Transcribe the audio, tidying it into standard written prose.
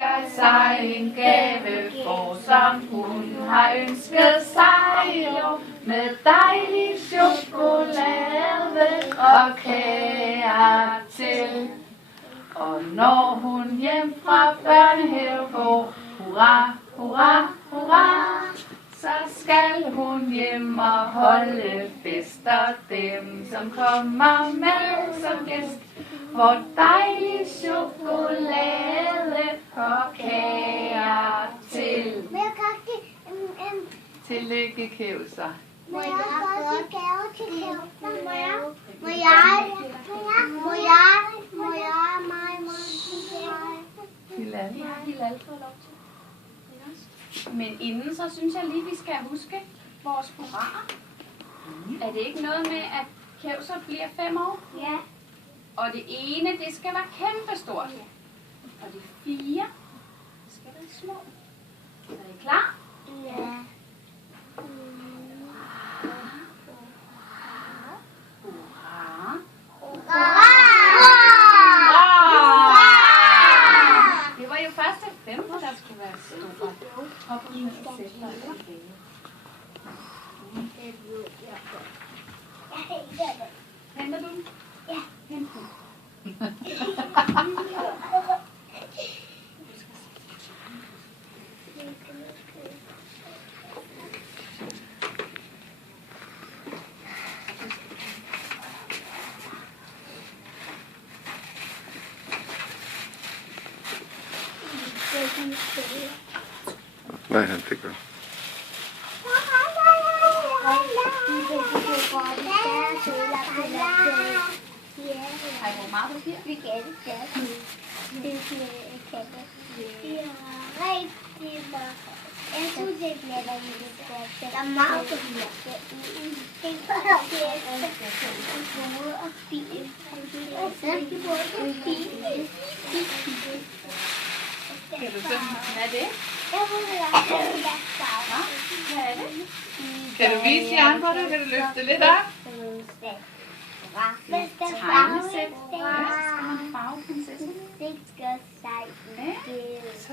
sig en gave for, som hun har ønsket sig, jo, med dejlig chokolade og kager til. Og når hun hjem fra børnehave går, hurra, hurra, hurra, så skal hun hjem og holde fest, og dem, som kommer med som gæst, hvor dejlig chokolade og kager til. Tillykke, Kævser. Må jeg få gave til Kævser? Må Hilal. Ja, Hilal får lov til. Men inden så synes jeg lige, vi skal huske vores hurraer. Er det ikke noget med, at Kævser bliver 5 år? Ja. Og det ene, det skal være kæmpestort. Og det 4, det skal være små. Så er I klar? Ja. Hurra! Det var jo først det 5, der skulle være store. Og på den sætter Henter du den? Ja. Hent den. Nej, han fik det. Har I brugt meget papir? Vi kan det gøre. Det kan det. Rigtig meget. Jeg synes, det bliver der lidt godt. Der er meget papir. Det er både og bil. Kan du se? Hvad er det? Jeg ved ikke, Hvad er det? Kan du vise de andre det? Kan du løfte lidt op? Tegnesæt. Ja, så skal man farve prinsessen. Det skal sejt.